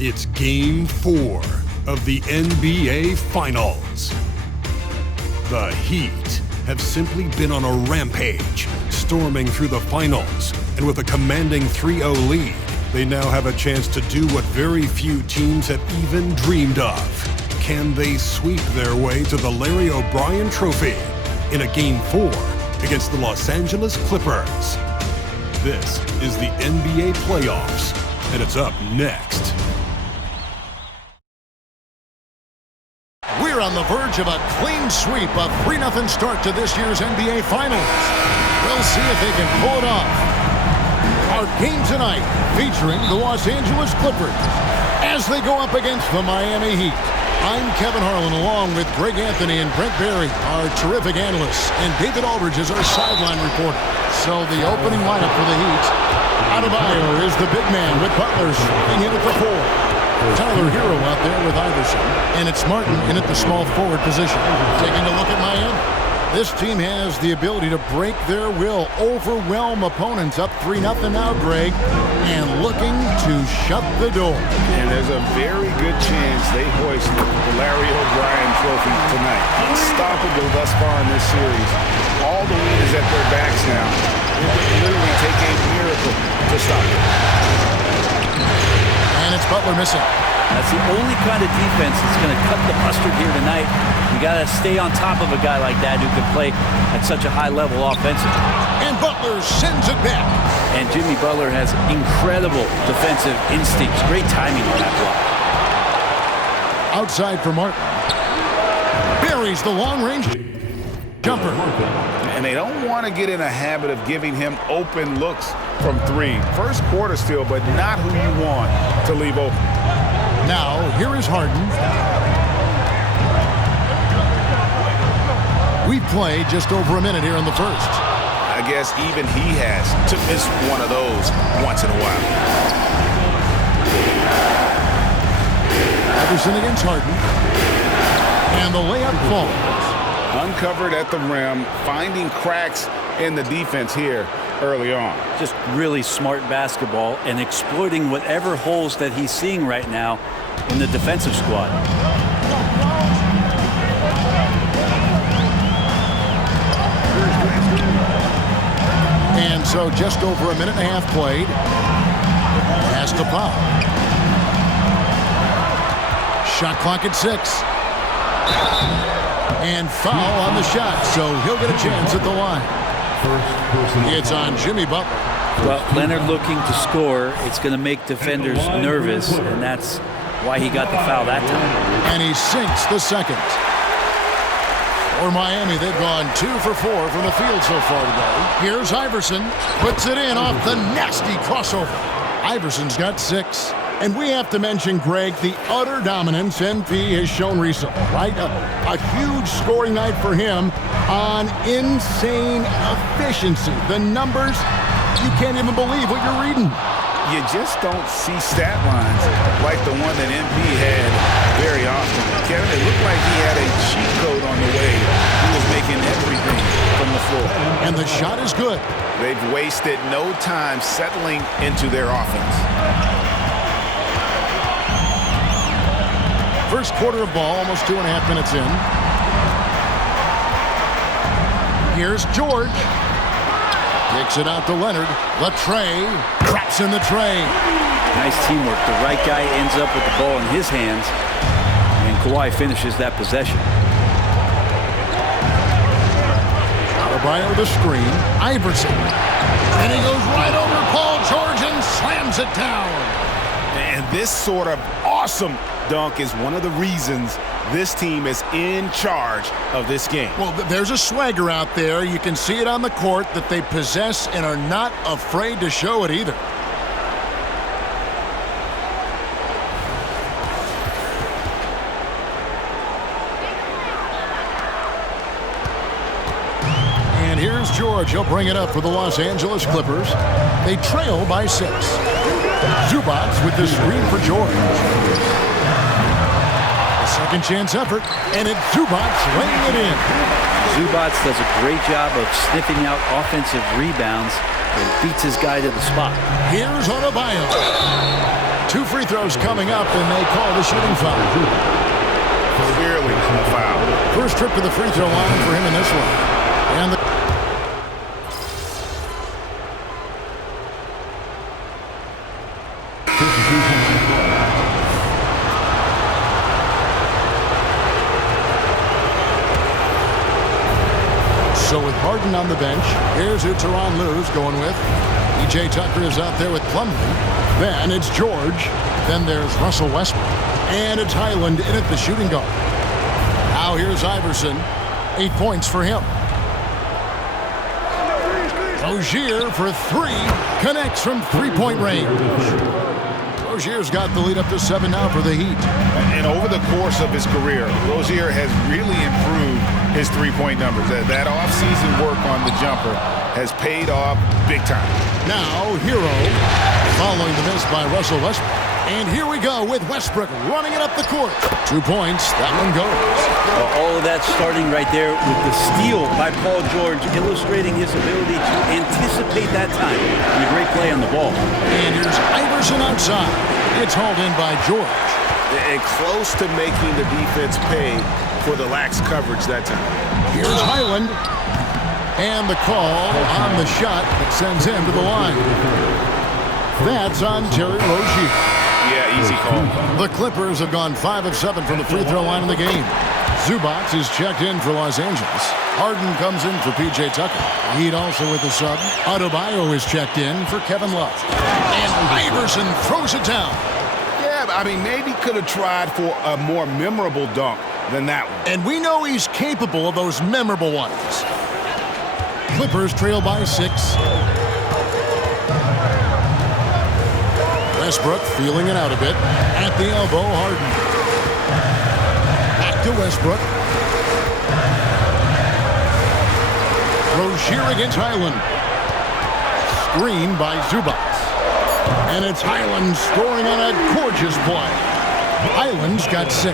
It's Game 4 of the NBA Finals. The Heat have simply been on a rampage, storming through the finals, and with a commanding 3-0 lead, they now have a chance to do what very few teams have even dreamed of. Can they sweep their way to the Larry O'Brien Trophy in a Game 4 against the Los Angeles Clippers? This is the NBA playoffs, and it's up next. We're on the verge of a clean sweep, a 3-0 start to this year's NBA Finals. We'll see if they can pull it off. Our game tonight featuring the Los Angeles Clippers as they go up against the Miami Heat. I'm Kevin Harlan along with Greg Anthony and Brent Barry, our terrific analysts, and David Aldridge is our sideline reporter. So the opening lineup for the Heat. Adebayo is the big man with Butler swinging in at the 4. Tyler Hero out there with Iverson. And it's Martin in at the small forward position. Taking a look at Miami. This team has the ability to break their will, overwhelm opponents up 3-0 now, Greg, and looking to shut the door. And there's a very good chance they hoist the Larry O'Brien Trophy tonight. Unstoppable thus far in this series. All the wind is at their backs now. It would literally take a miracle to stop it. And it's Butler missing. That's the only kind of defense that's going to cut the mustard here tonight. You got to stay on top of a guy like that who can play at such a high level offensively. And Butler sends it back. And Jimmy Butler has incredible defensive instincts. Great timing on that block. Outside for Martin. Buries the long-range jumper. And they don't want to get in a habit of giving him open looks from 3. First quarter still, but not who you want to leave open. Now, here is Harden. We've played just over a minute here in the first. I guess even he has to miss one of those once in a while. Iverson against Harden. And the layup falls. Uncovered at the rim, finding cracks in the defense here early on. Just really smart basketball and exploiting whatever holes that he's seeing right now in the defensive squad. And so just over a minute and a half played. Has to foul. Shot clock at 6. And foul on the shot, so he'll get a chance at the line. It's on Jimmy Butler. Well, Leonard looking to score. It's going to make defenders nervous, and that's why he got the foul that time. And he sinks the second. For Miami, they've gone 2 for 4 from the field so far today. Here's Iverson. Puts it in off the nasty crossover. Iverson's got 6. And we have to mention, Greg, the utter dominance MP has shown recently, right? A huge scoring night for him on insane efficiency. The numbers, you can't even believe what you're reading. You just don't see stat lines like the one that MP had very often. Kevin, it looked like he had a cheat code on the way. He was making everything from the floor. And the shot is good. They've wasted no time settling into their offense. First quarter of ball, almost 2.5 minutes in. Here's George. Kicks it out to Leonard. The tray. Traps in the tray. Nice teamwork. The right guy ends up with the ball in his hands, and Kawhi finishes that possession. Adebayo the screen. Iverson. And he goes right over Paul George and slams it down. And this sort of awesome dunk is one of the reasons this team is in charge of this game. Well, there's a swagger out there. You can see it on the court that they possess and are not afraid to show it either. And here's George. He'll bring it up for the Los Angeles Clippers. They trail by 6. Zubac with the screen for George. Second chance effort, and it's Zubac laying it in. Zubac does a great job of sniffing out offensive rebounds and beats his guy to the spot. Here's Adebayo. 2 free throws coming up, and they call the shooting foul. Clearly a foul. First trip to the free throw line for him in this one. And the so with Harden on the bench, here's who Tyronn Lue's going with. P.J. Tucker is out there with Plumlee. Then it's George. Then there's Russell Westbrook. And it's Highland in at the shooting guard. Now here's Iverson. 8 points for him. Rozier for 3. Connects from three-point range. Rozier's got the lead up to 7 now for the Heat. And over the course of his career, Rozier has really improved his three-point numbers. That off-season work on the jumper has paid off big time. Now, Hero, following the miss by Russell Westbrook. And here we go with Westbrook running it up the court. 2 points, that one goes. All of that starting right there with the steal by Paul George, illustrating his ability to anticipate that time. And a great play on the ball. And here's Iverson outside. It's hauled in by George. And close to making the defense pay for the lax coverage that time. Here's Highland. And the call on the shot that sends him to the line. That's on Terry Rozier. Yeah, easy call. The Clippers have gone 5 of 7 from the free throw line in the game. Zubac is checked in for Los Angeles. Harden comes in for P.J. Tucker. Heat also with the sub. Adebayo is checked in for Kevin Love. And Iverson throws it down. Yeah, I mean, maybe could have tried for a more memorable dunk than that one. And we know he's capable of those memorable ones. Clippers trail by 6. Westbrook feeling it out a bit. At the elbow, Harden. Back to Westbrook. Rozier against Highland. Screen by Zubac. And it's Highland scoring on a gorgeous play. Highland's got 6.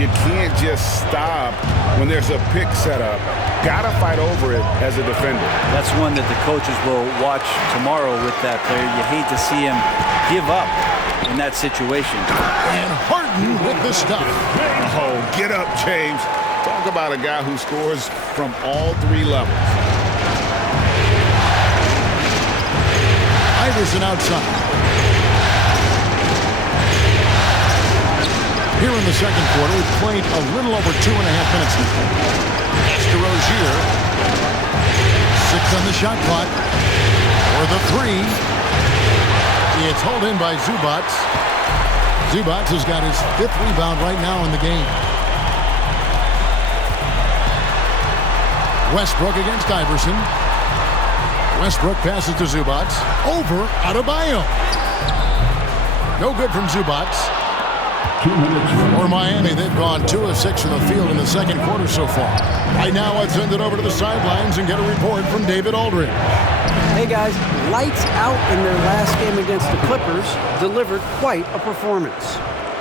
You can't just stop when there's a pick set up. Gotta fight over it as a defender. That's one that the coaches will watch tomorrow with that player. You hate to see him give up in that situation. And Harden with the stuff. Oh, get up, James. Talk about a guy who scores from all 3 levels. Iverson outside. Here in the second quarter, we've played a little over 2.5 minutes now. Pass to Rozier. 6 on the shot clock. For the 3. It's hauled in by Zubac. Zubac has got his 5th rebound right now in the game. Westbrook against Iverson. Westbrook passes to Zubac. Over Adebayo. No good from Zubac. For Miami, they've gone 2 of 6 from the field in the second quarter so far. Right now, let's send it over to the sidelines and get a report from David Aldridge. Hey guys, lights out in their last game against the Clippers, delivered quite a performance.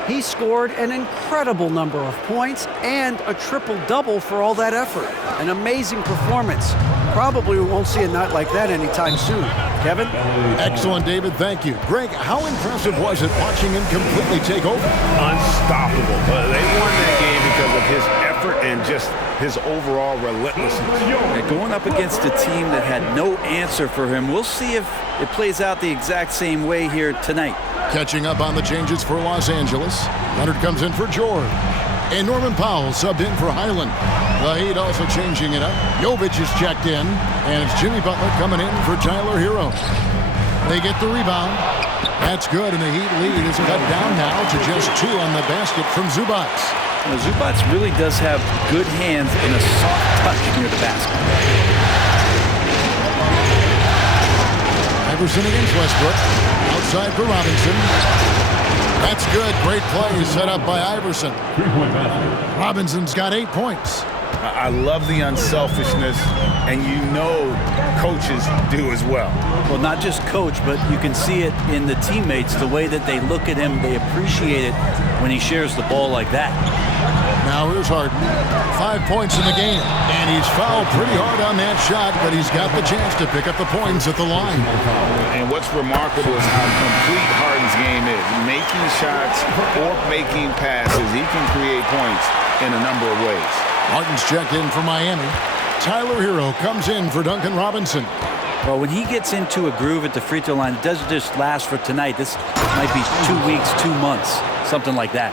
He scored an incredible number of points and a triple-double for all that effort. An amazing performance. Probably we won't see a night like that anytime soon. Kevin? Excellent, David. Thank you. Greg, how impressive was it watching him completely take over? Unstoppable. They won that game because of his effort and just his overall relentlessness. And going up against a team that had no answer for him, we'll see if it plays out the exact same way here tonight. Catching up on the changes for Los Angeles. Leonard comes in for George. And Norman Powell subbed in for Highland. The Heat also changing it up. Jovic is checked in. And it's Jimmy Butler coming in for Tyler Hero. They get the rebound. That's good, and the Heat lead is cut down now to just 2 on the basket from Zubac. Now, Zubac really does have good hands and a soft touch near the basket. Iverson against Westbrook. Outside for Robinson. That's good. Great play set up by Iverson. Robinson's got 8 points. I love the unselfishness, and you know coaches do as well. Well, not just coach, but you can see it in the teammates, the way that they look at him. They appreciate it when he shares the ball like that. Now here's Harden. 5 points in the game, and he's fouled pretty hard on that shot, but he's got the chance to pick up the points at the line. And what's remarkable is how complete Harden's game is. Making shots or making passes, he can create points in a number of ways. Harden's checked in for Miami. Tyler Hero comes in for Duncan Robinson. Well, when he gets into a groove at the free throw line, it doesn't just last for tonight. This might be 2 weeks, 2 months, something like that.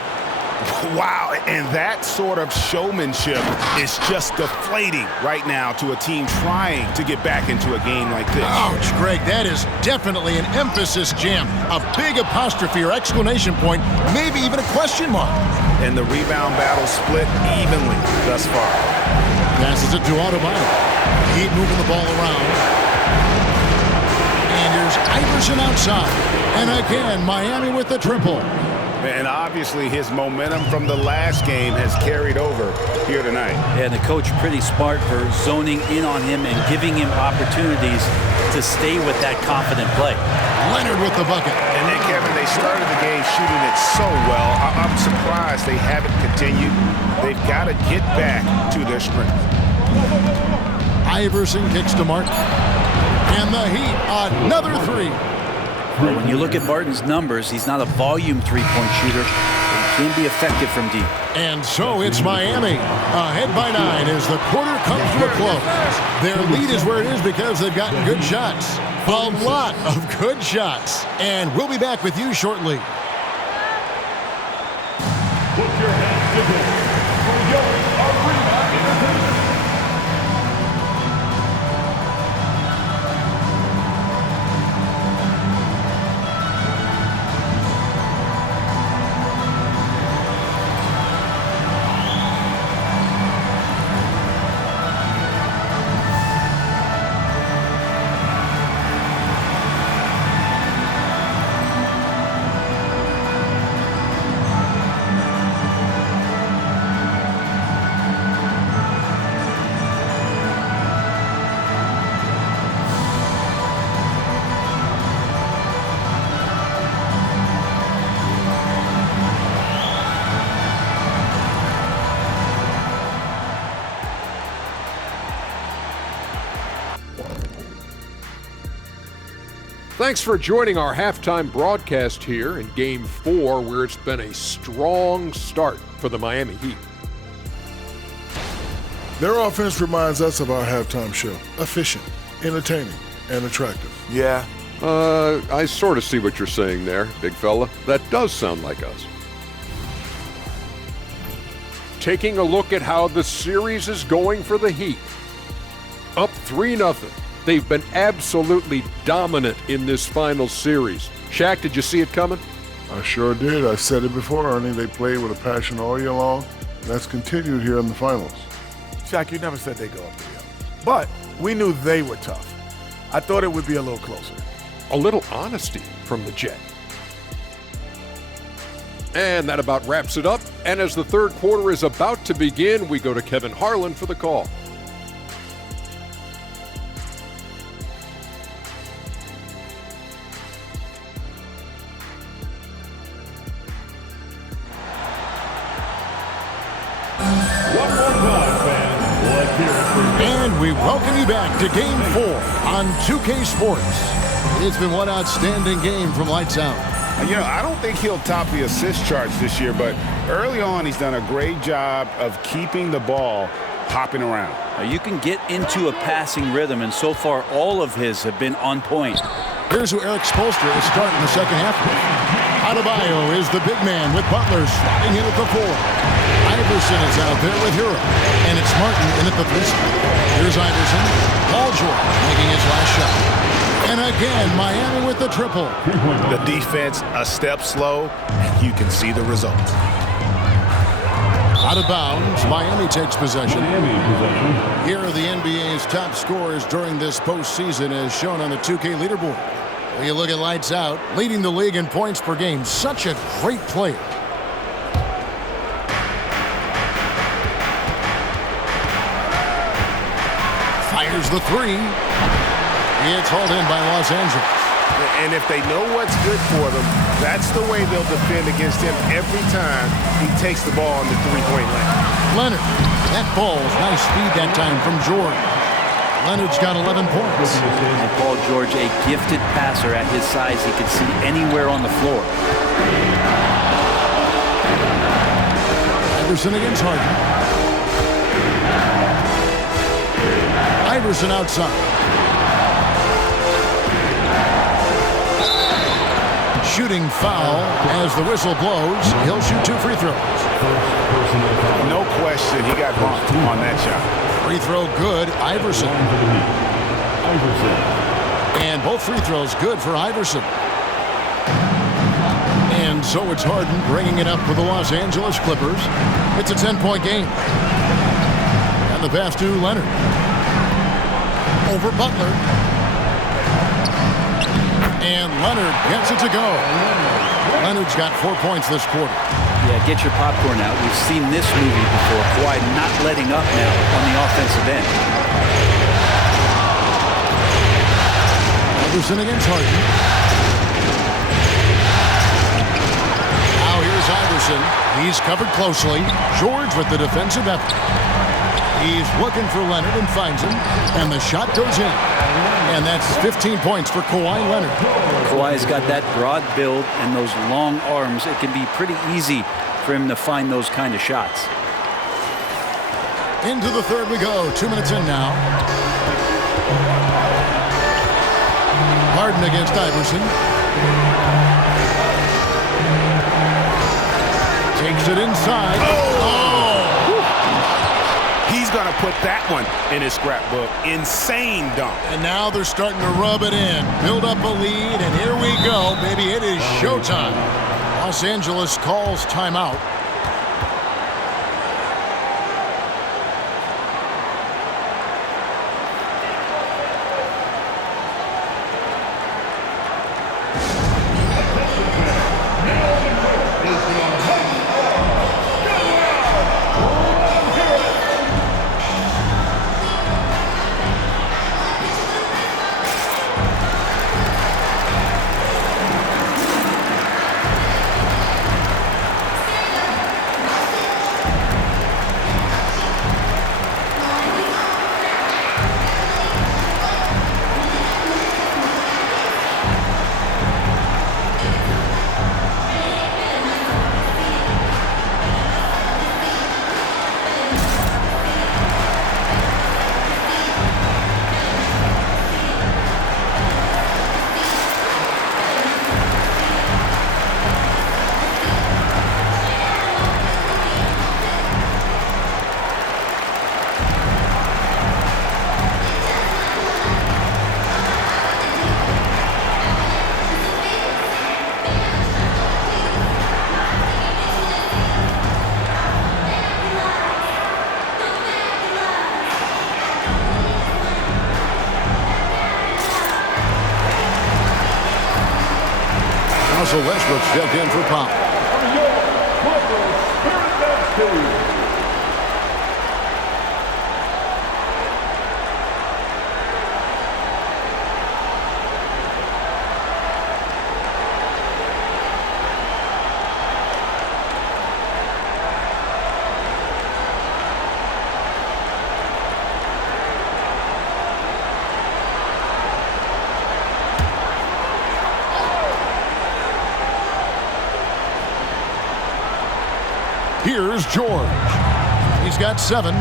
Wow, and that sort of showmanship is just deflating right now to a team trying to get back into a game like this. Ouch, Greg, that is definitely an emphasis jam. A big apostrophe or exclamation point, maybe even a question mark. And the rebound battle split evenly thus far. Passes it to Adebayo. Heat moving the ball around. And here's Iverson outside. And again, Miami with the triple. And obviously his momentum from the last game has carried over here tonight. Yeah, and the coach pretty smart for zoning in on him and giving him opportunities to stay with that confident play. Leonard with the bucket. And then, Kevin, they started the game shooting it so well. I'm surprised they haven't continued. They've got to get back to their strength. Iverson kicks to Martin. And the Heat, another three. Well, when you look at Martin's numbers, he's not a volume three-point shooter. He can be effective from deep. And so it's Miami, ahead by 9 as the quarter comes to a close. Their lead is where it is because they've gotten good shots. A lot of good shots. And we'll be back with you shortly. Put your hands together for your arena entertainment. Thanks for joining our halftime broadcast here in Game 4, where it's been a strong start for the Miami Heat. Their offense reminds us of our halftime show. Efficient, entertaining, and attractive. Yeah. I sort of see what you're saying there, big fella. That does sound like us. Taking a look at how the series is going for the Heat. Up 3-0. They've been absolutely dominant in this final series. Shaq, did you see it coming? I sure did. I said it before, Ernie. They played with a passion all year long. That's continued here in the finals. Shaq, you never said they go up 3-0. But we knew they were tough. I thought it would be a little closer. A little honesty from the Jet. And that about wraps it up. And as the third quarter is about to begin, we go to Kevin Harlan for the call. And we welcome you back to Game 4 on 2K Sports. It's been one outstanding game from Lights Out. You know, I don't think he'll top the assist charts this year, but early on he's done a great job of keeping the ball hopping around. You can get into a passing rhythm, and so far all of his have been on point. Here's who Eric Spoelstra is starting the second half with. Adebayo is the big man with Butler sliding in at the 4. Iverson is out there with Hero, and it's Martin in at the 3. Here's Iverson. Paul George making his last shot. And again, Miami with the triple. The defense a step slow, and you can see the result. Out of bounds, Miami takes possession. Here are the NBA's top scorers during this postseason as shown on the 2K leaderboard. When you look at Lights Out, leading the league in points per game. Such a great player. Here's the three. It's hauled in by Los Angeles. And if they know what's good for them, that's the way they'll defend against him every time he takes the ball on the three-point line. Leonard. That ball's nice speed that time from George. Leonard's got 11 points. And Paul George, a gifted passer at his size. He can see anywhere on the floor. Iverson against Harden. Iverson outside. Shooting foul as the whistle blows. He'll shoot 2 free throws. No question, he got bumped on that shot. Free throw good, Iverson. And both free throws good for Iverson. And so it's Harden bringing it up for the Los Angeles Clippers. It's a 10-point game. And the pass to Leonard. Over Butler. And Leonard gets it to go. Leonard's got 4 points this quarter. Yeah, get your popcorn out. We've seen this movie before. Kawhi not letting up now on the offensive end. Iverson against Harden. Now here's Iverson. He's covered closely. George with the defensive effort. He's looking for Leonard and finds him. And the shot goes in. And that's 15 points for Kawhi Leonard. Kawhi's got that broad build and those long arms. It can be pretty easy for him to find those kind of shots. Into the third we go. 2 minutes in now. Harden against Iverson. Takes it inside. He's going to put that one in his scrapbook. Insane dunk. And now they're starting to rub it in. Build up a lead, and here we go, baby. It is showtime. Los Angeles calls timeout. Russell Westbrook stepped in for Powell. Here's George. He's got 7.